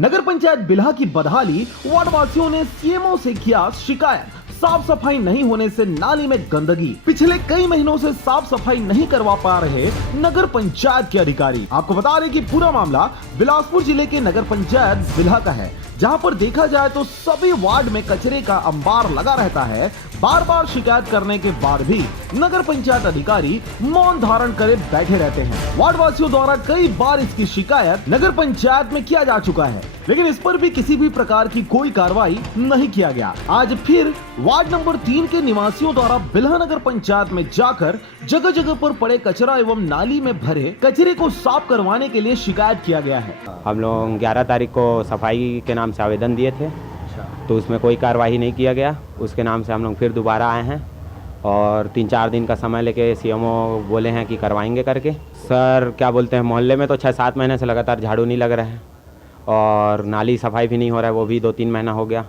नगर पंचायत बिल्हा की बदहाली, वार्ड वासियों ने सीएमओ से किया शिकायत। साफ सफाई नहीं होने से नाली में गंदगी। पिछले कई महीनों से साफ सफाई नहीं करवा पा रहे नगर पंचायत के अधिकारी। आपको बता दें कि पूरा मामला बिलासपुर जिले के नगर पंचायत बिल्हा का है, जहां पर देखा जाए तो सभी वार्ड में कचरे का अंबार लगा रहता है। बार बार शिकायत करने के बाद भी नगर पंचायत अधिकारी मौन धारण करे बैठे रहते हैं। वार्ड वासियों द्वारा कई बार इसकी शिकायत नगर पंचायत में किया जा चुका है, लेकिन इस पर भी किसी भी प्रकार की कोई कार्रवाई नहीं किया गया। आज फिर वार्ड नंबर 3 के निवासियों द्वारा बिल्हा नगर पंचायत में जाकर जगह जगह पर पड़े कचरा एवं नाली में भरे कचरे को साफ करवाने के लिए शिकायत किया गया है। हम लोग 11 तारीख को सफाई के नाम से आवेदन दिए थे, तो उसमें कोई कार्रवाई नहीं किया गया। उसके नाम से हम लोग फिर दोबारा आए हैं और 3-4 दिन का समय लेके सीएमओ बोले हैं कि करवाएंगे करके। सर क्या बोलते हैं, मोहल्ले में तो 6-7 महीने से लगातार झाड़ू नहीं लग रहा है और नाली सफाई भी नहीं हो रहा है, वो भी 2-3 महीना हो गया।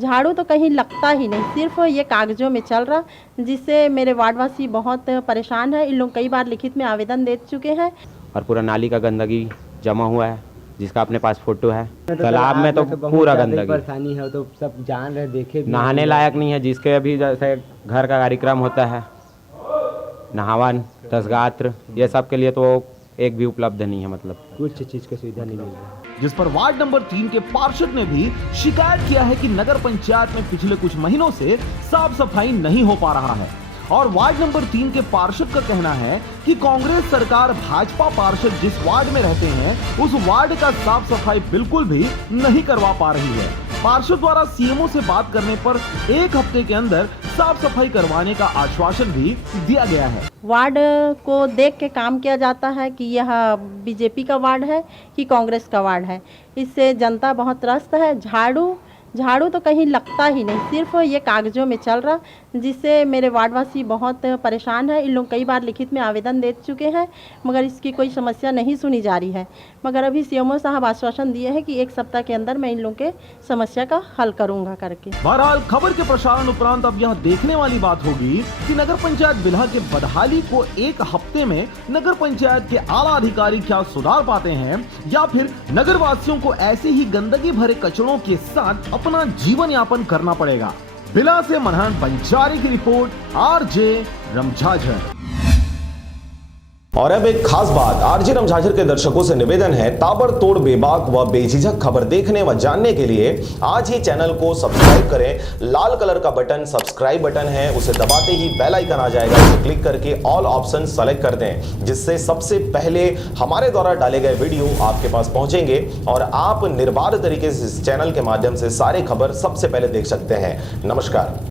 झाड़ू तो कहीं लगता ही नहीं, सिर्फ ये कागजों में चल रहा, जिससे मेरे वार्डवासी बहुत परेशान है। इन लोग कई बार लिखित में आवेदन दे चुके हैं। और पूरा नाली का गंदगी जमा हुआ है, जिसका अपने पास फोटो है। तालाब में तो पूरा गंदगी, परेशानी है, तो सब जान रहे, देखे भी नहाने लायक नहीं है। जिसके अभी जैसे घर का कार्यक्रम होता है, नहावन, दसगात्र, ये सब के लिए तो एक भी उपलब्ध नहीं है, मतलब कुछ चीज की सुविधा नहीं मिल रही। जिस पर वार्ड नंबर 3 के पार्षद ने भी शिकायत किया है कि नगर पंचायत में पिछले कुछ महीनों से साफ सफाई नहीं हो पा रहा है। और वार्ड नंबर 3 के पार्षद का कहना है कि कांग्रेस सरकार भाजपा पार्षद जिस वार्ड में रहते हैं उस वार्ड का साफ सफाई बिल्कुल भी नहीं करवा पा रही है। पार्षद द्वारा सीएमओ से बात करने पर 1 हफ्ते के अंदर साफ सफाई करवाने का आश्वासन भी दिया गया है। वार्ड को देख के काम किया जाता है कि यह बीजेपी का वार्ड है कि कांग्रेस का वार्ड है। इससे जनता बहुत त्रस्त है। झाड़ू तो कहीं लगता ही नहीं, सिर्फ ये कागजों में चल रहा, जिससे मेरे वार्डवासी बहुत परेशान है। इन लोग कई बार लिखित में आवेदन दे चुके हैं, मगर इसकी कोई समस्या नहीं सुनी जा रही है। मगर अभी सीएमओ साहब आश्वासन दिए हैं कि 1 सप्ताह के अंदर मैं इन लोगों के समस्या का हल करूंगा करके। बहरहाल खबर के प्रसारण उपरांत अब यह देखने वाली बात होगी कि नगर पंचायत बिल्हा के बदहाली को 1 हफ्ते में नगर पंचायत के आला अधिकारी क्या सुधार पाते हैं, या फिर नगर वासियों को ऐसे ही गंदगी भरे कचरों के साथ अपना जीवन यापन करना पड़ेगा। बिल्हा से मनहन पंचारी की रिपोर्ट, आरजे रमझाझर। और अब एक खास बात, आरजे रमझाझर के दर्शकों से निवेदन है, ताबड़तोड़ बेबाक व बेझिझक खबर देखने व जानने के लिए आज ही चैनल को सब्सक्राइब करें। लाल कलर का बटन सब्सक्राइब बटन है, उसे दबाते ही बेल आइकन आ जाएगा, उसे क्लिक करके ऑल ऑप्शन सेलेक्ट कर दें, जिससे सबसे पहले हमारे द्वारा डाले गए वीडियो आपके पास पहुंचेंगे और आप निर्बाध तरीके से इस चैनल के माध्यम से सारे खबर सबसे पहले देख सकते हैं। नमस्कार।